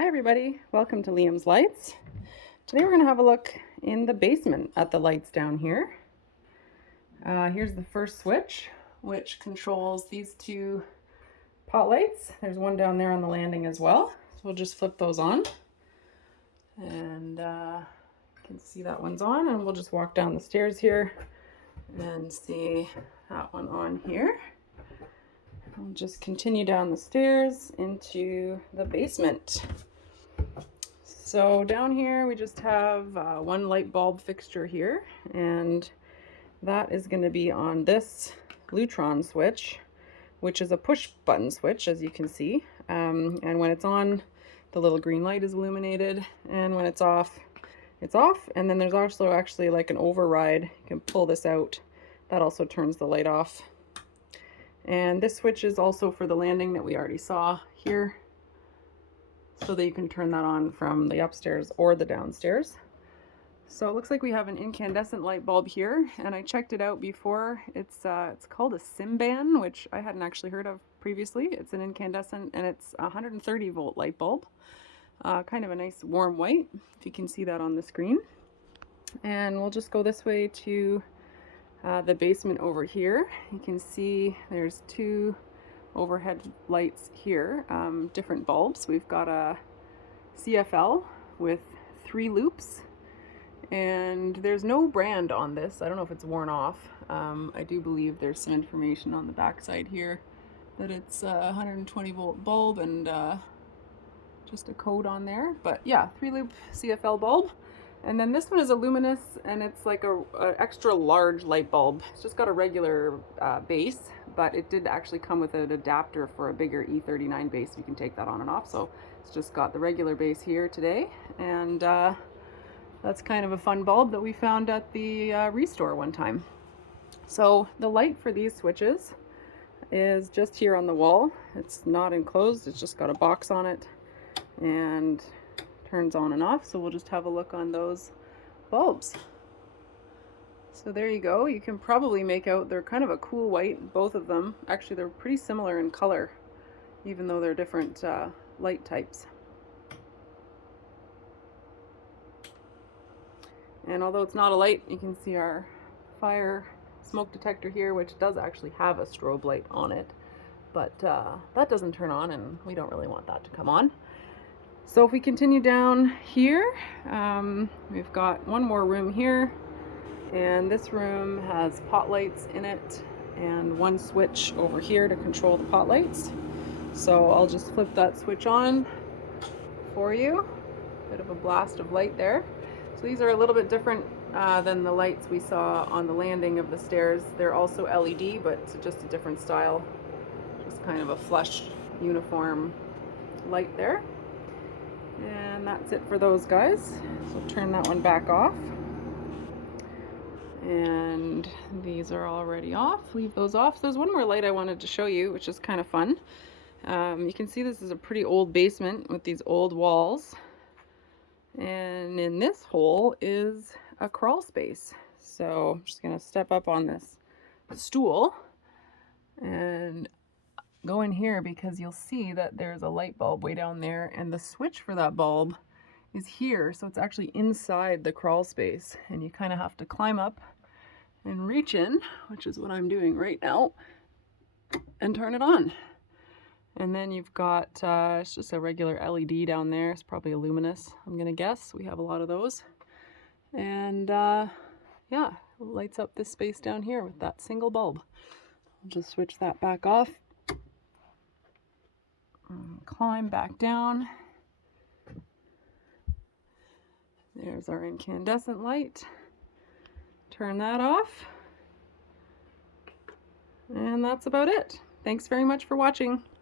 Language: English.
Hi everybody, welcome to Liam's Lights. Today we're going to have a look in the basement at the lights down here. Here's the first switch, which controls these two pot lights. There's one down there on the landing as well. So we'll just flip those on. And you can see that one's on, and we'll just walk down the stairs here and see that one on here. We'll just continue down the stairs into the basement. So down here we just have one light bulb fixture here, and that is going to be on this Lutron switch, which is a push button switch, as you can see. And when it's on, the little green light is illuminated, and when it's off, it's off. And then there's also actually like an override. You can pull this out. That also turns the light off. And this switch is also for the landing that we already saw here, so that you can turn that on from the upstairs or the downstairs. So it looks like we have an incandescent light bulb here, and I checked it out before. It's called a Simban, which I hadn't actually heard of previously. It's an incandescent, and it's a 130 volt light bulb. Kind of a nice warm white, if you can see that on the screen. And we'll just go this way to the basement over here. You can see there's two overhead lights here, different bulbs. We've got a CFL with 3 loops, and there's no brand on this. I don't know if it's worn off. I do believe there's some information on the back side here that it's a 120 volt bulb and just a code on there. But yeah, 3 loop CFL bulb. And then this one is a luminous, and it's like a extra large light bulb. It's just got a regular base, but it did actually come with an adapter for a bigger E39 base. You can take that on and off. So it's just got the regular base here today, and that's kind of a fun bulb that we found at the Restore one time. So the light for these switches is just here on the wall. It's not enclosed. It's just got a box on it, and turns on and off. So we'll just have a look on those bulbs. So there you go. You can probably make out they're kind of a cool white, both of them. Actually, they're pretty similar in color, even though they're different light types. And although it's not a light, you can see our fire smoke detector here, which does actually have a strobe light on it, but that doesn't turn on, and we don't really want that to come on. So if we continue down here, we've got one more room here, and this room has pot lights in it and one switch over here to control the pot lights. So I'll just flip that switch on for you. Bit of a blast of light there. So these are a little bit different than the lights we saw on the landing of the stairs. They're also LED, but it's just a different style. Just kind of a flush uniform light there. And that's it for those guys. So turn that one back off. And these are already off. Leave those off. There's one more light I wanted to show you, which is kind of fun. You can see this is a pretty old basement with these old walls. And in this hole is a crawl space. So I'm just going to step up on this stool and go in here, because you'll see that there's a light bulb way down there, and the switch for that bulb is here. So it's actually inside the crawl space, and you kind of have to climb up and reach in, which is what I'm doing right now, and turn it on. And then you've got it's just a regular LED down there. It's probably a luminous, I'm gonna guess. We have a lot of those. And yeah, lights up this space down here with that single bulb. I'll just switch that back off. Climb back down. There's our incandescent light. Turn that off. And that's about it. Thanks very much for watching.